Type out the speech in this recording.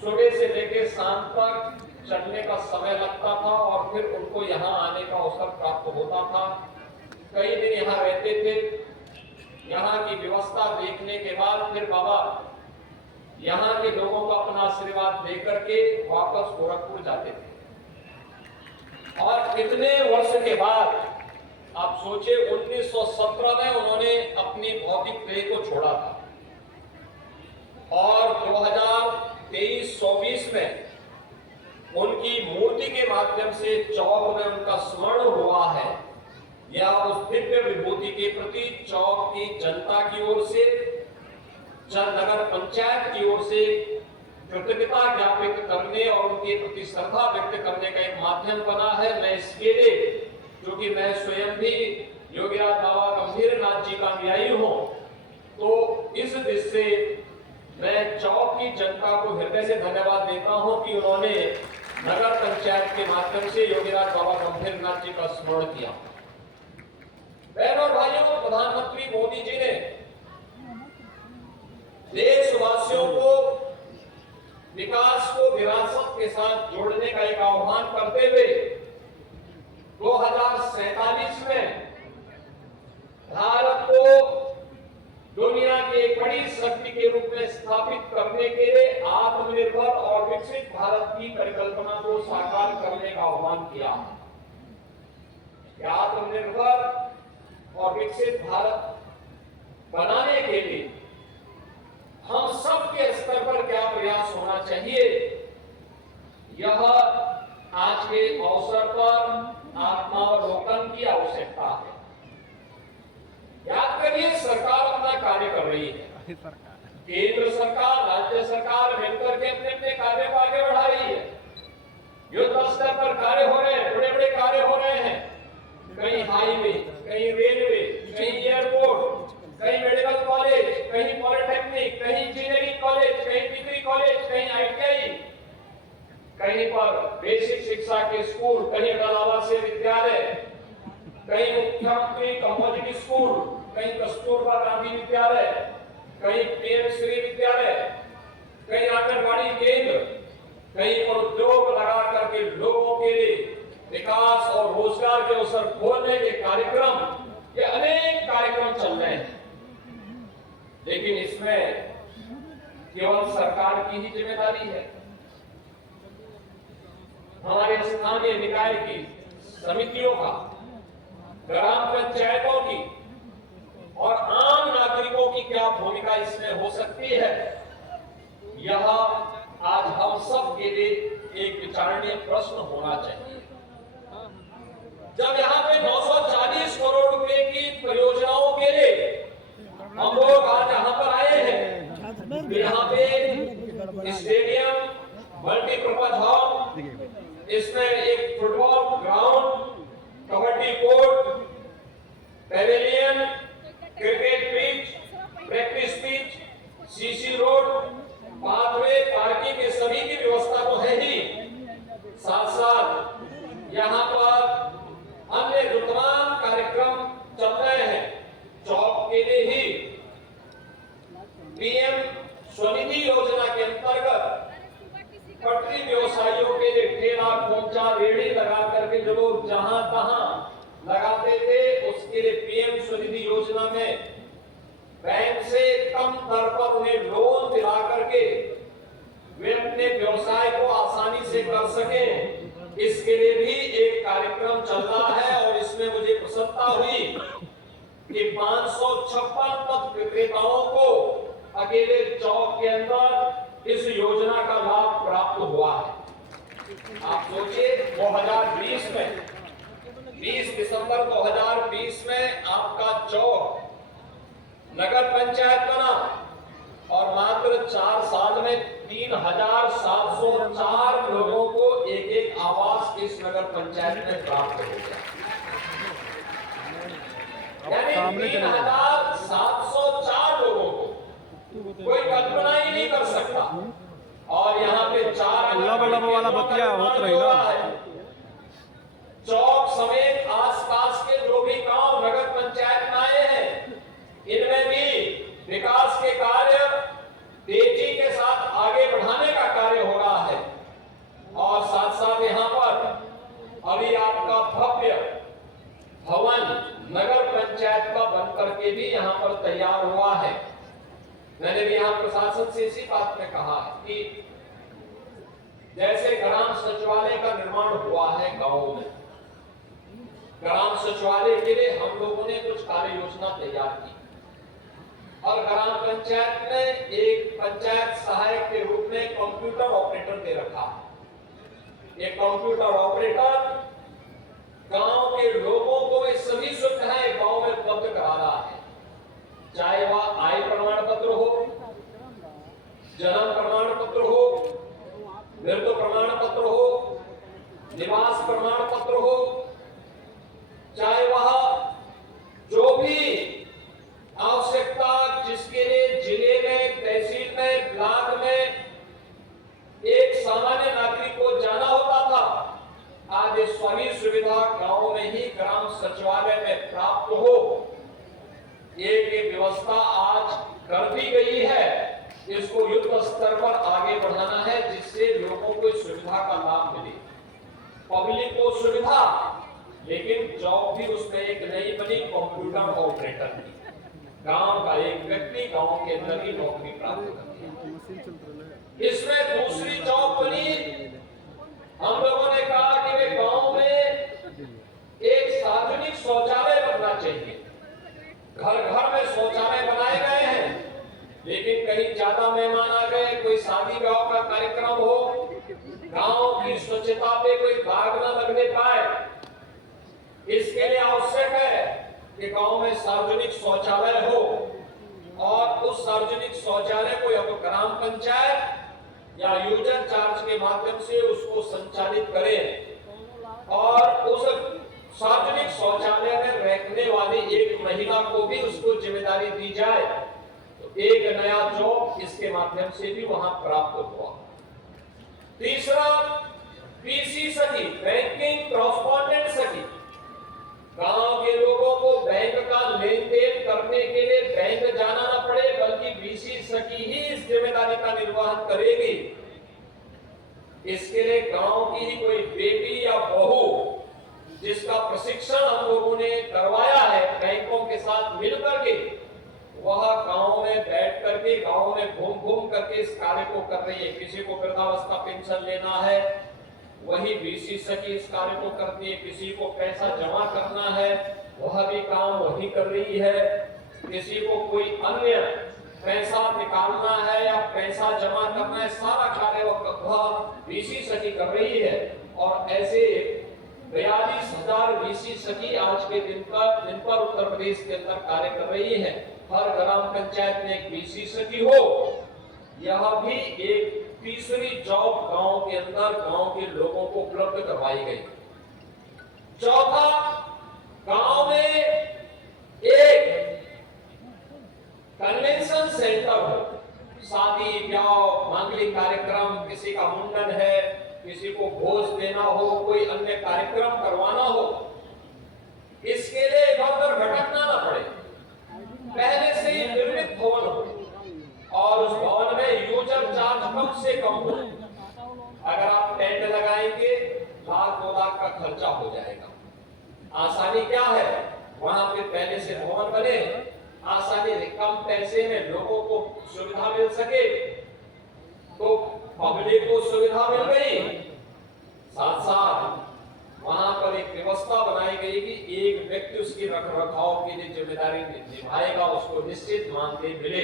सुबह से लेकर शाम तक चलने का समय लगता था और फिर उनको यहाँ आने का अवसर प्राप्त होता था। कई दिन यहाँ रहते थे। यहाँ की व्यवस्था देखने के बाद फिर बाबा यहाँ के लोगों को अपना आशीर्वाद देकर के वापस गोरखपुर जाते थे। और कितने वर्ष के बाद आप सोचे 1917 में उन्होंने अपनी भौतिक देह को छोड़ा था और 2023-24 में उनकी मूर्ति के माध्यम से चौक में उनका स्मरण हुआ है। या उस दिव्य विभूति के प्रति चौक की जनता की ओर से, नगर पंचायत की ओर से कृतज्ञता ज्ञापित करने और उनके प्रति श्रद्धा व्यक्त करने का एक माध्यम बना है। मैं इसके लिए, जो कि मैं स्वयं भी योगीराज बाबा गंभीर नाथ जी का अनुयायी हूं, तो इस दृष्टि से मैं चौक की जनता को हृदय से धन्यवाद देता हूं कि उन्होंने नगर पंचायत के माध्यम से योगीराज बाबा गंभीर नाथ जी का स्मरण किया। बहनों और भाइयों, प्रधानमंत्री मोदी जी ने देशवासियों को विकास को विरासत के साथ जोड़ने का एक आह्वान करते हुए 2047 में भारत को दुनिया की एक बड़ी शक्ति के रूप में स्थापित करने के लिए आत्मनिर्भर और विकसित भारत की परिकल्पना को साकार करने का आह्वान किया। आत्मनिर्भर और विकसित भारत बनाने के लिए हम सबके स्तर पर क्या प्रयास होना चाहिए, यह आज के अवसर पर आत्मावलोकन की आवश्यकता है। याद करिए, सरकार अपना कार्य कर रही है। केंद्र सरकार, राज्य सरकार मिलकर के अपने अपने कार्य को आगे बढ़ा रही है। युद्ध स्तर पर कार्य हो रहे हैं, बड़े बड़े कार्य हो रहे हैं। कहीं हाईवे, कहीं रेलवे, कहीं एयरपोर्ट, कहीं मेडिकल कॉलेज, कहीं पॉलिटेक्निक, कहीं इंजीनियरिंग कॉलेज, कहीं डिग्री कॉलेज, कहीं ITI, कहीं पर बेसिक शिक्षा के स्कूल, कहीं अटल आवासीय विद्यालय, कहीं मुख्यमंत्री कम्युनिटी स्कूल, कहीं कस्तूरबा गांधी विद्यालय, कहीं PM श्री विद्यालय, कहीं आंगनबाड़ी केंद्र, कहीं पर उद्योग लगा करके लोगों के लिए विकास और रोजगार के अवसर खोलने के कार्यक्रम, ये अनेक कार्यक्रम चल रहे हैं। लेकिन इसमें केवल सरकार की ही जिम्मेदारी है। हमारे स्थानीय निकाय की समितियों का, ग्राम पंचायतों की और आम नागरिकों की क्या भूमिका इसमें हो सकती है, यह आज हम सब के लिए एक विचारणीय प्रश्न होना चाहिए। जब यहाँ पे 940 करोड़ रुपए की परियोजनाओं के लिए हम लोग आज यहाँ पर आए हैं, यहाँ पे स्टेडियम, मल्टीपर्पज हॉल, इसमें एक football ground, kabaddi court, Pavilion, cricket pitch, practice pitch, CC road, pathway, parking के सभी की व्यवस्था तो है ही। साथ साथ यहाँ पर अन्य जो तमाम कार्यक्रम चल रहे हैं। चौक के लिए ही PM स्वनिधि योजना के अंतर्गत पटरी व्यवसायियों के लिए ठेला, खोमचा, रेहड़ी लगा करके जो लोग जहां तहां लगाते थे, उसके लिए PM स्वनिधि योजना में बैंक से कम दर पर उन्हें लोन दिला करके वे अपने व्यवसाय को आसानी से कर सके, इसके लिए भी एक कार्यक्रम चल रहा है। और इसमें मुझे प्रसन्नता हुई कि 556 पथ विक्रेताओं को अकेले चौक के अंदर इस योजना का लाभ प्राप्त हुआ है। आप सोचिए, 2020 में 20 दिसंबर 2020 में आपका चौक नगर पंचायत बना और मात्र 4 साल में 3704 लोगों को एक आवास इस नगर पंचायत में प्राप्त हो गया। यानी 3704 लोगों को कोई कल्पना ही नहीं कर सकता। और यहाँ पे 4 वाला बतिया होता रहेगा। चौक समेत आसपास के जो भी गांव नगर पंचायत में आए हैं, इनमें भी विकास के कार्य तेजी के साथ आगे बढ़ाने का कार्य हो आपने कहा कि जैसे ग्राम सचिवालय का निर्माण हुआ है गांवों में, ग्राम सचिवालय के लिए हम लोगों ने कुछ कार्य योजना तैयार की और ग्राम पंचायत में एक पंचायत सहायक के रूप में कंप्यूटर ऑपरेटर दे रखा। एक कंप्यूटर ऑपरेटर गांव के लोगों को ये सभी सुविधाएं गांव में उपलब्ध करा रहा है, चाहे वह आय प्रमाण पत्र हो, जन्म प्रमाण पत्र हो, मृत्यु प्रमाण पत्र हो, निवास प्रमाण पत्र हो, चाहे वह जो भी आवश्यकता जिसके लिए जिले में, तहसील में, ब्लॉक में एक सामान्य नागरिक को जाना होता था, आज ये सभी सुविधा गांव में ही ग्राम सचिवालय में प्राप्त हो, एक व्यवस्था आज कर दी गई है। इसको युद्ध स्तर पर आगे बढ़ाना है जिससे लोगों को इस सुविधा का लाभ मिले, पब्लिक को सुविधा, लेकिन जॉब भी उसमें एक नई बनी कंप्यूटर ऑपरेटर की। गांव का एक व्यक्ति गांव के अंदर ही नौकरी प्राप्त करती है। इसमें दूसरी जॉब बनी, हम लोगों ने कहा कि वे गांव में एक सार्वजनिक शौचालय बनना चाहिए। घर घर में शौचालय बनाए गए हैं, लेकिन कहीं ज्यादा मेहमान आ गए, कोई शादी विवाह का कार्यक्रम हो, गांव की स्वच्छता पे कोई दाग न लगने पाए, इसके लिए आवश्यक है कि गांव में सार्वजनिक शौचालय हो और उस सार्वजनिक शौचालय को या तो ग्राम पंचायत या यूजर चार्ज के माध्यम से उसको संचालित करें और उस सार्वजनिक शौचालय में रहने वाली एक महिला को भी उसको जिम्मेदारी दी जाए, तो एक नया जॉब इसके माध्यम से भी वहां प्राप्त हुआ। तीसरा, पीसी सखी, बैंकिंग कॉरेस्पॉन्डेंट सखी, गांव के लोगों को बैंक का लेन देन करने के लिए बैंक जाना न पड़े, बल्कि बीसी सखी ही इस जिम्मेदारी का निर्वहन करेगी। इसके लिए गांव की ही कोई बेटी या बहू जिसका प्रशिक्षण हम लोगों ने करवाया है बैंकों के साथ मिलकर के, वह गांव में बैठ करके, गांव में घूम घूम करके इस कार्य को कर रही है। किसी को वृद्धावस्था पेंशन लेना है, वही बीसी सखी इस कार्य को करती है। किसी को पैसा जमा करना है, वह भी काम वही कर रही है। किसी को कोई अन्य पैसा निकालना है या पैसा जमा करना है, सारा कार्य वह बीसी सखी कर रही है। और ऐसे 42,000 बीसी सखी आज के दिन पर उत्तर प्रदेश के अंदर कार्य कर रही है। हर ग्राम पंचायत में एक बीसी सखी हो, यह भी एक तीसरी जॉब गांव के अंदर गांव के लोगों को उपलब्ध करवाई गई। चौथा, गांव में एक कन्वेंशन सेंटर हो, शादी ब्याह, मांगलिक कार्यक्रम, किसी का मुंडन है, किसी को भोज देना हो, कोई अन्य कार्यक्रम करवाना हो, इसके लिए इधर उधर भटकना ना पड़े, पहले से ही निर्मित भवन हो और उस भवन में यूजर चार्ज कम से कम हो। अगर आप टेंट लगाएंगे 1-2 लाख का खर्चा हो जाएगा। आसानी क्या है, वहां पे पहले से भवन बने, आसानी से कम पैसे में लोगों को सुविधा मिल सके, तो पब्लिक को सुविधा मिल गई, साथ साथ वहां पर एक व्यवस्था बनाई गई कि एक व्यक्ति उसकी रख रखाव के लिए जिम्मेदारी निभाएगा, उसको निश्चित मानदेय मिले।